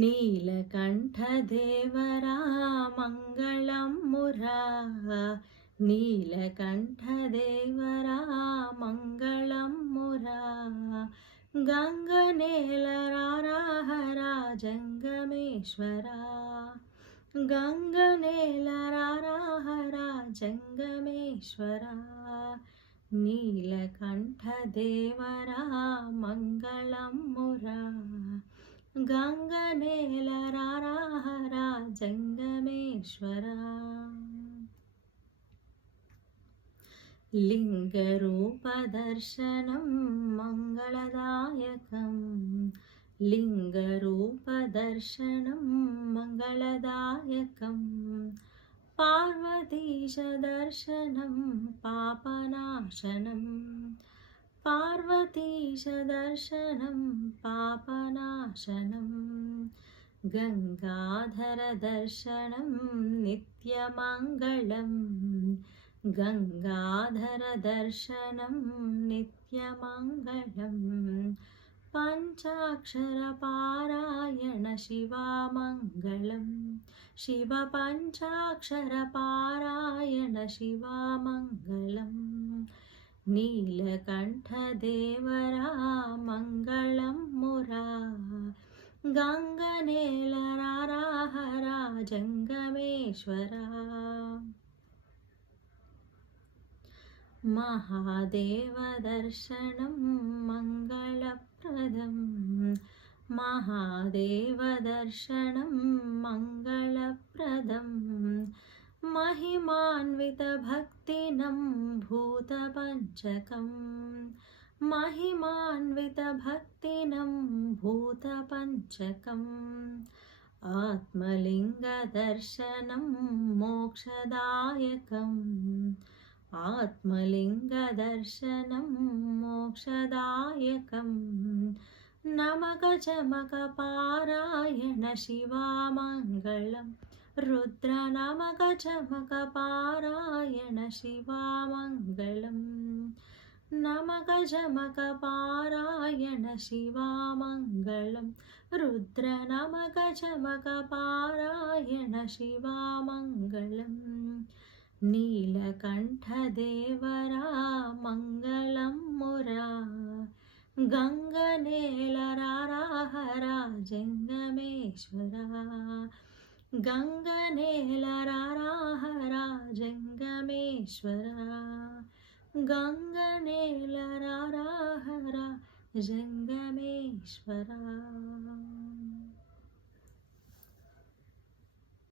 ನೀಲಕಂಠದೇವರ ಮಂಗಳಂ ಮುರಾ ನೀಲಕಂಠದೇವರ ಮಂಗಳಂ ಮುರಾ ಗಂಗನೇಲರಾರಹರ ಜಂಗಮೇಶ್ವರ ಗಂಗನೇಲರಾರಹರ ಜಂಗಮೇಶ್ವರ ನೀಲಕಂಠದೇವರ ಮಂಗಳಂ ಮುರಾ ಗಂಗನೇಲರಾರಹರ ಜಂಗಮೇಶ್ವರ ಲಿಂಗರೂಪದರ್ಶನಂ ಮಂಗಳದಾಯಕಂ ಲಿಂಗರೂಪದರ್ಶನಂ ಮಂಗಳದಾಯಕಂ ಪಾರ್ವತೀಶದರ್ಶನಂ ಪಾಪನಾಶನಂ ಪಾರ್ವತೀಶದರ್ಶನಂ ಪಾಪನಾಶನಂ ಗಂಗಾಧರದರ್ಶನಂ ನಿತ್ಯಮಂಗಳಂ ಗಂಗಾಧರದರ್ಶನಂ ನಿತ್ಯಮಂಗಳಂ ಪಂಚಾಕ್ಷರಪಾರಾಯಣ ಶಿವಮಂಗಳಂ ಶಿವ ಪಂಚಾಕ್ಷರಪಾರಾಯಣ ಶಿವಮಂಗಳಂ ನೀಲಕಂಠದೇವರ ಮಂಗಳಂ ಮುರಾ ಗಂಗನೇಲರಾರಹರ ಜಂಗಮೇಶ್ವರ ಮಹಾದೇವದರ್ಶನಂ ಮಂಗಳಪ್ರದಂ ಮಹಾದೇವದರ್ಶನಂ ಮಂಗಳಪ್ರದಂ महिमान्वितभक्तिनं भूतपञ्चकं महिमान्वितभक्तिनं भूतपञ्चकम् आत्मलिङ्गदर्शनं मोक्षदायकम् आत्मलिङ्गदर्शनं मोक्षदायकम् नमकचमकपारायण शिवमङ्गलं रुद्रनमकचमकपारायण शिवमङ्गलं नमकचमकपारायण शिवमङ्गलं रुद्रनमकचमकपारायण शिवमङ्गलं ನೀಲಕಂಠದೇವರ ಮಂಗಳಂ ಮುರಾ ಗಂಗನೇಲರಾರಹರ ಜಂಗಮೇಶ್ವರ ಗಂಗನೇಲರಾರಹರ ಜಂಗಮೇಶ್ವರ ಗಂಗನೇಲರಾರಹರ ಜಂಗಮೇಶ್ವರ